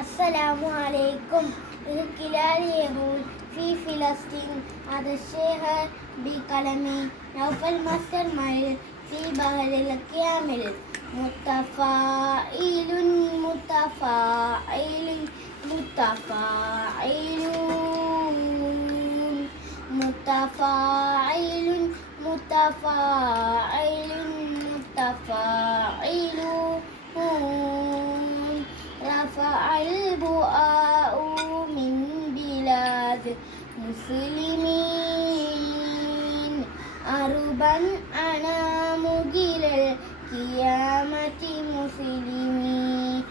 السلام عليكم. كلاب اليهود في فلسطين. هذا الشيخ بقلمي نوفل ماستر مايل في بحر الكامل. متفائل متفائل متفائلون متفائل متفائل متفائلون. رفع البؤاء من بلاد مسلمين. أربا أنام إلى القيامة مسلمين.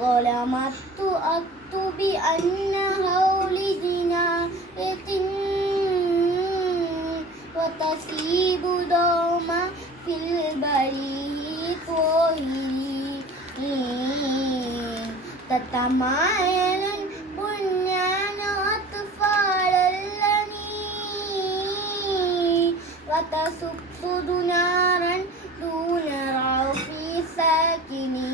ظلمت أكتب بأن هول جناية وتسيب دوما في البريء طاهرين. تتمايل البنيان أطفال اللنين وتسقط نارا دون رعف ساكنين.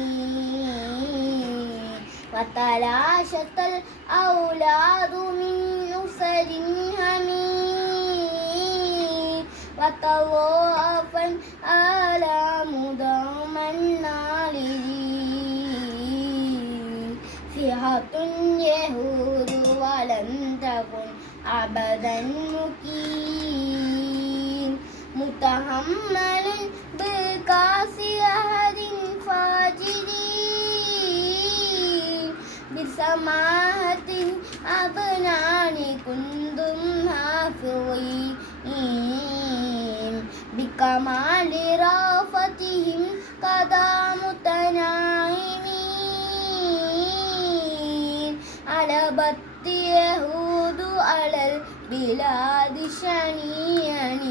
وتلاشت الأولاد من أسر همين وتضاعفا آلام دوما نالدين. فئة يهود ولم تكن أبدا مكين. متحمل بكاس أحد فاجرين. بسماحة أبنان كنتم حافظين. بكمال رافتهم قضى متناعمين. علبت يهود على البلاد شنيعين.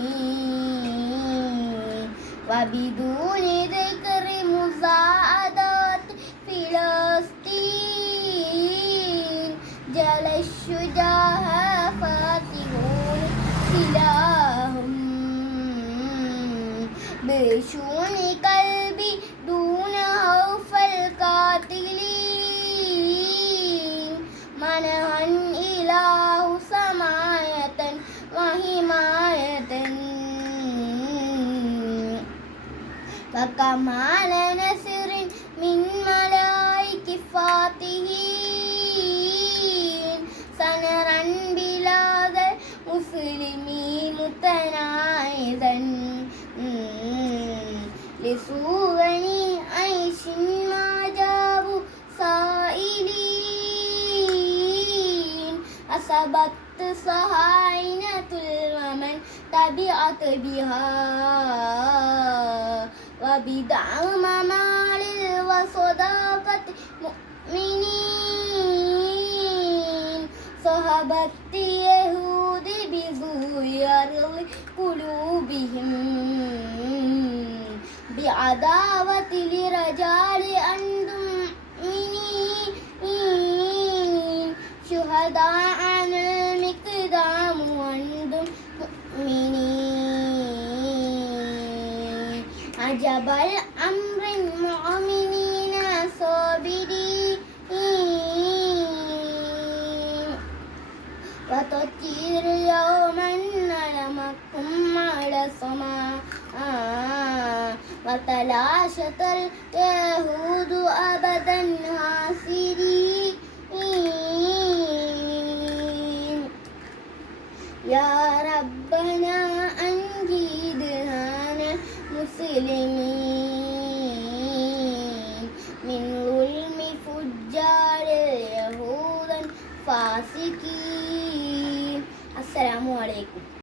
وبدون ذكر مساعدات فلسطين جل الشجاع فاتحون سلاهم. بشؤون قلبي دون خوف القاتلين. منحا إله سماية وحماية وكمال نصر من ملائك فاتحين. سنرا بلاد المسلمين متناعدا لسوغني عيش ما جابوا سائلين. أصبت صهاينة اليمن تبعت بها وبدعم مال وصداقة مؤمنين. صهبت يهود بزيار قلوبهم بعداوة لرجال أنتم مؤمنين. شهداء عن المقدام وأنتم مؤمنين. عجب الأمر المؤمنين صابرين. وتطير يوما نلمكم على السماء. وتلاشت اليهود أبدا حاسدين. يا ربنا أنجدنا مسلمين من ظلم فجار اليهود الفاسقين. السلام عليكم.